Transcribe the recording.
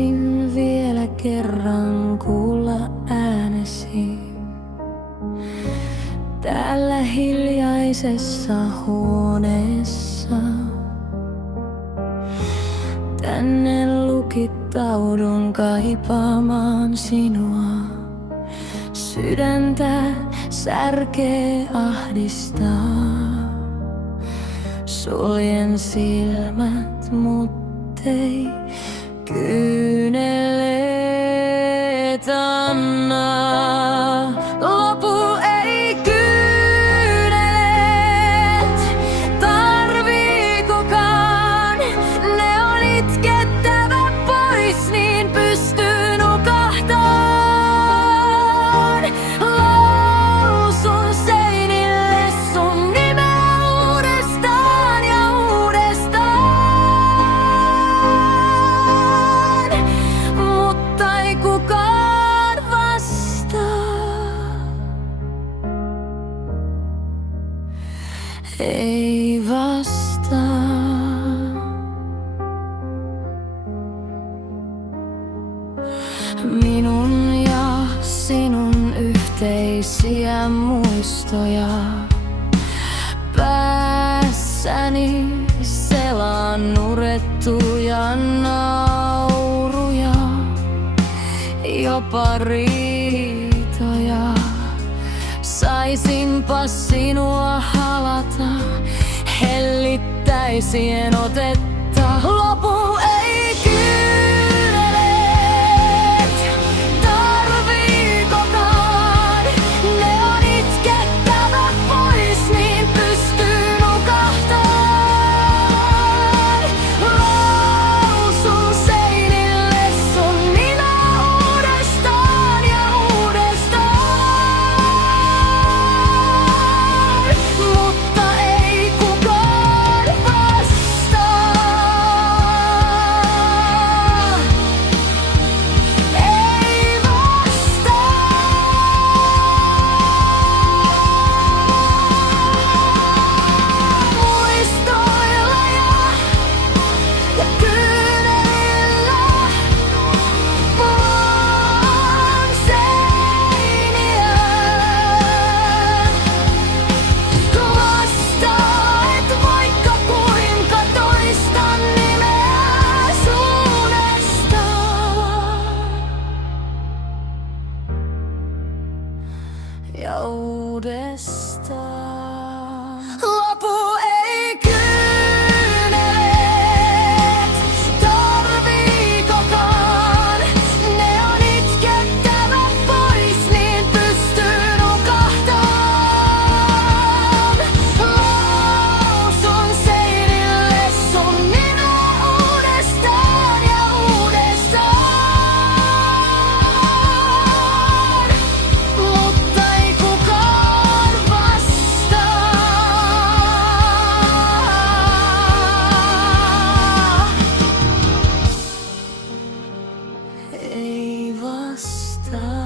Haluaisin vielä kerran kuulla äänesi täällä hiljaisessa huoneessa. Tänne lukittaudun kaipaamaan sinua. Sydäntä särkee ahdistaa. Suljen silmät, muttei kyyneleet anna. Lopu ei kyyneleet, tarviikokaan? Ne on itkettävä pois, niin pystyy nukahtaan. Lausun seinille sun nimeä uudestaan ja uudestaan, mutta ei kukaan vastaa. Ei vastaa. Minun ja sinun yhteisiä muistoja päässäni selaan nurettuja nauruja, jopa riitoja. Saisinpa sinua halata, hellittäisien otetta. Lopu ei kyyneleet, tarviikokaan? Ne on itkettävä pois, niin pystyy nukahtaan. Lausun seinille sun nimeä uudestaan ja uudestaan, mutta ei kukaan vastaa. Ei vastaa. Muistoilla ja kyynelillä maalaan seiniä. Vastaa, et vaikka kuinka toistan nimeäs uudestaan ja uudestaan. Lopu ei kyyneleet, tarviikokaan? Ne on itkettävä pois, niin pystyy nukahtaan. Lausun seinille sun nimeä uudestaan ja uudestaan, mutta ei kukaan vastaa. Ei vastaa.